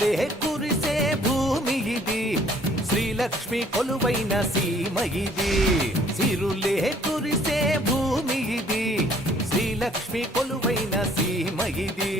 సిరులే కురిసే భూమి ఇది, శ్రీలక్ష్మి కొలువైన సీమ ఇది. సిరులే కురిసే భూమి ఇది, శ్రీలక్ష్మి కొలువైన సీమ ఇది.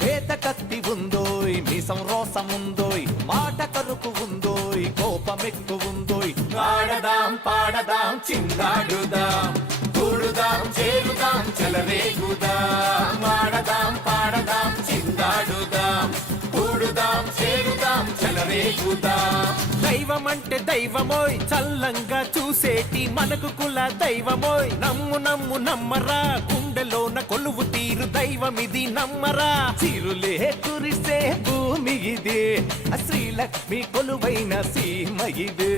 చేత కత్తి ఉందోయ్, మీసం రోసం ఉందోయ్, మాట కరుకు ఉందోయ్, కోపమెక్కు ఉందోయ్. ఆడదాం పాడదాం చిందాడుదాం, కూడుదాం చేరుదాం చెలరేగుదాం. ఆడదాం పాడదాం చిందాడుదాం, కూడుదాం చేరుదాం చెలరేగుదాం. దైవం అంటే దైవమోయ్, చల్లంగా చూసేటి మనకు కుల దైవమోయ్. నమ్ము నమ్ము నమ్మరా, గుండెలోన కొలువు తీరు దైవమిది నమ్మరా. సిరులే కురిసే భూమి ఇది, శ్రీలక్ష్మి కొలువైన సీమ ఇది.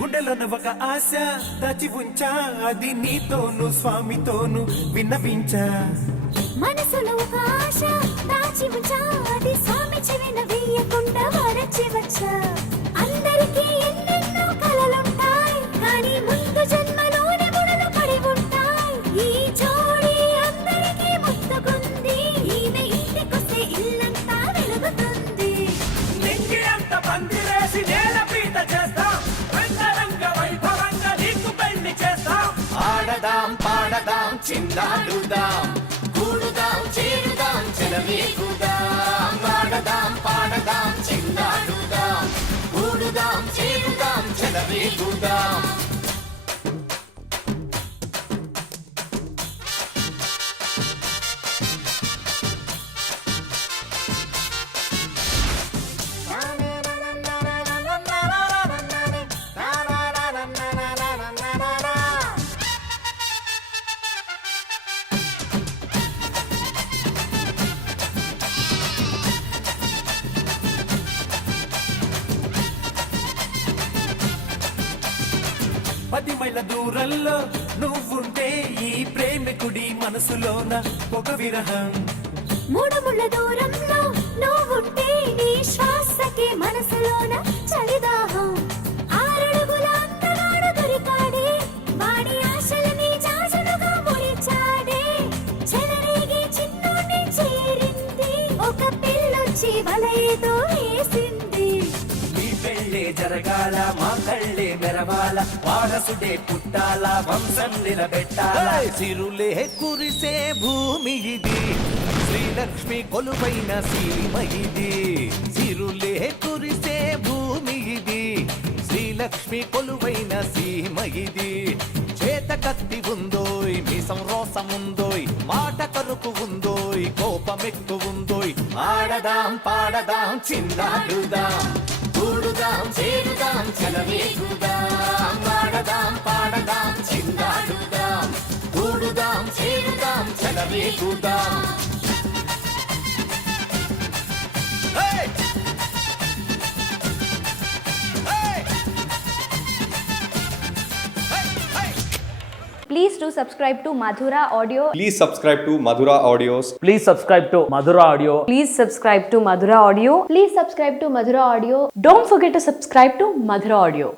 గుండెలోన ఒక ఆశ దాచి ఉంచా, అది నీతోను స్వామితోను విన్నవించా. మనసులో ఒక ఆశ దాచి ఉంచా, అది స్వామి చెవిన వేయకుండా వరచి వచ్చా. అందరికీ ఎన్నెన్నో కలలుంటాయి, కానీ ముందు జన్మలోనే ముడలు పడి ఉంటాయి. ఈ జోడి అందరికీ ముత్తుకుంది, ఈమె ఇంటికొస్తే ఇల్లంతా వెలుగుతుంది. నింగి అంత పందిరేసి నేల పీట చేస్తాం, రంగరంగ వైభవంగా నీకు పెళ్లి చేస్తాం. ఆడదాం పాడదాం చిందాడుదాం, కూడుదాం చేరుదాం చెలరేగుదాం. ఆడదాం పాడదాం చిందాడుదాం, కూడుదాం చేరుదాం చెలరేగుదాం. పది మైళ్ళ దూరంలో నువ్వుంటే ఈ ప్రేమికుడి మనసులోన ఒక విరహం. మూడు ముళ్ళ దూరంలో నువ్వుంటే నీ శ్వాసకే మనసులోన చలిదాహం. ఆరడుగుల అందగాడు దొరికాడే, వాడి ఆశలని జాజులుగా ముడిచాడే. చెలరేగి చిన్నోని చేరింది, ఒక పిల్లొచ్చి వలయతో వేసింది. నీ పెళ్ళే జరగాల, మా కళ్ళే మెరవాల, వారసుడే పుట్టాల, వంశం నిలబెట్టాల. సిరులే కురిసే భూమి ఇది, శ్రీలక్ష్మి కొలువైన సీమ ఇది. సిరులే కురిసే భూమి ఇది, శ్రీలక్ష్మి కొలువైన సీమ ఇది. చేత కత్తి ఉందోయ్, మీసం రోసం ఉందోయ్, మాట కరుకు ఉందోయ్, కోపమెక్కు ఉందోయ్. ఆడదాం పాడదాం చిందాడుదాం, కూడుదాం చేరుదాం చెలరేగుదాం. ఆడదాం పాడదాం చిందాడుదాం, కూడుదాం చేరుదాం చెలరేగుదాం. Please do subscribe to Madhura Audio. Please subscribe to Madhura Audios. Please subscribe to Madhura Audio. Please subscribe to Madhura Audio. Please subscribe to Madhura Audio. Don't forget to subscribe to Madhura Audio.